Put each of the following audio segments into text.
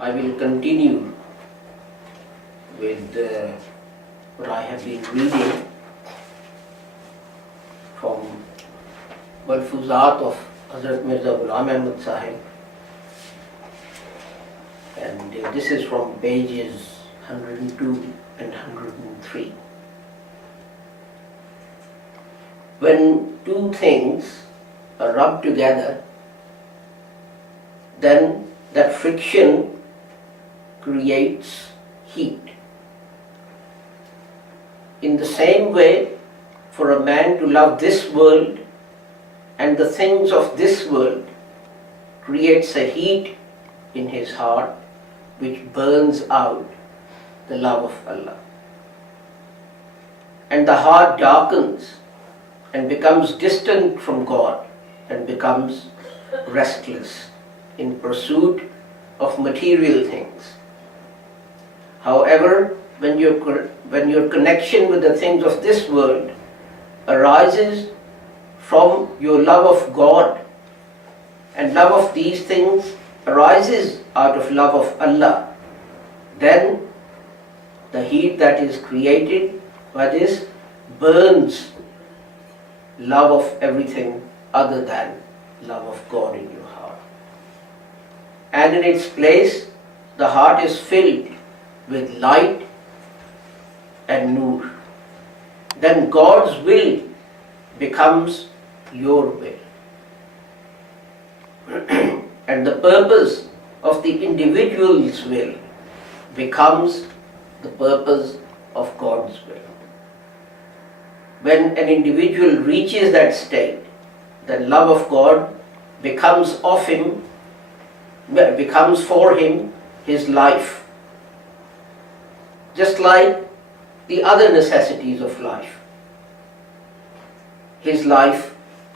I will continue with what I have been reading from Malfuzat of Hazrat Mirza Ghulam Ahmad sahib, and this is from pages 102 and 103. When two things are rubbed together, then that friction creates heat. In the same way, for a man to love this world and the things of this world creates a heat in his heart which burns out the love of Allah. And the heart darkens and becomes distant from God and becomes restless in pursuit of material things. However, when your connection with the things of this world arises from your love of God, and love of these things arises out of love of Allah, then the heat that is created by this burns love of everything other than love of God in your heart. And in its place, the heart is filled with light and nur. Then God's will becomes your will. And the purpose of the individual's will becomes the purpose of God's will. When an individual reaches that state, the love of God becomes for him his life. Just like the other necessities of life. His life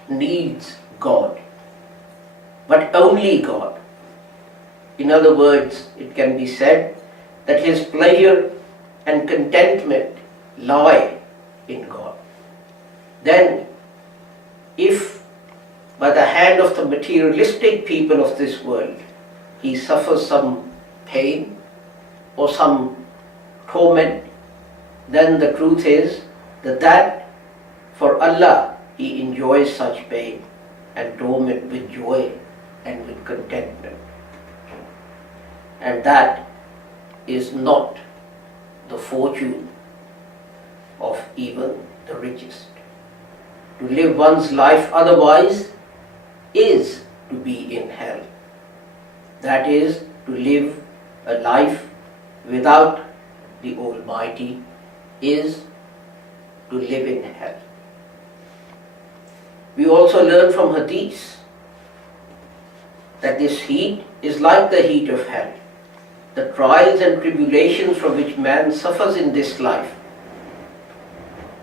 needs God, but only God. In other words, it can be said that his pleasure and contentment lie in God. Then, if by the hand of the materialistic people of this world he suffers some pain or some torment, then the truth is that for Allah he enjoys such pain and torment with joy and with contentment. And that is not the fortune of even the richest. To live one's life otherwise is to be in hell. That is, to live a life without the Almighty is to live in hell. We also learn from Hadith that this heat is like the heat of hell. The trials and tribulations from which man suffers in this life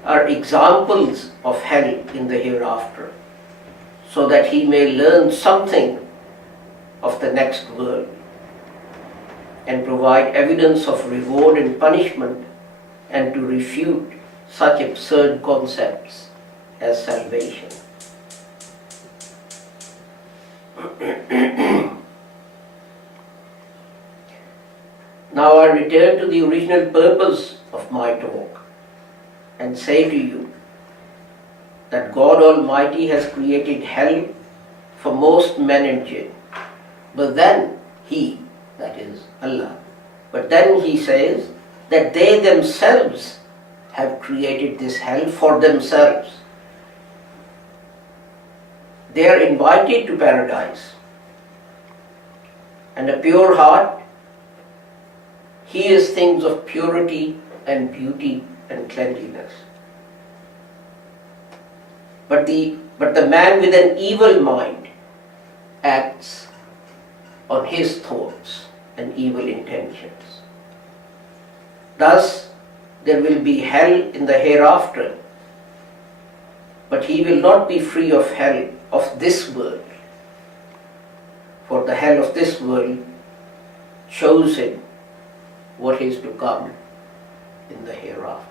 are examples of hell in the hereafter, so that he may learn something of the next world and provide evidence of reward and punishment, and to refute such absurd concepts as salvation. Now I return to the original purpose of my talk and say to you that God Almighty has created hell for most men and jinn. But then He, that is Allah, but then He says that they themselves have created this hell for themselves. They are invited to paradise. And a pure heart hears things of purity and beauty and cleanliness. But the man with an evil mind acts on his thoughts and evil intentions. Thus, there will be hell in the hereafter, but he will not be free of hell of this world. For the hell of this world shows him what is to come in the hereafter.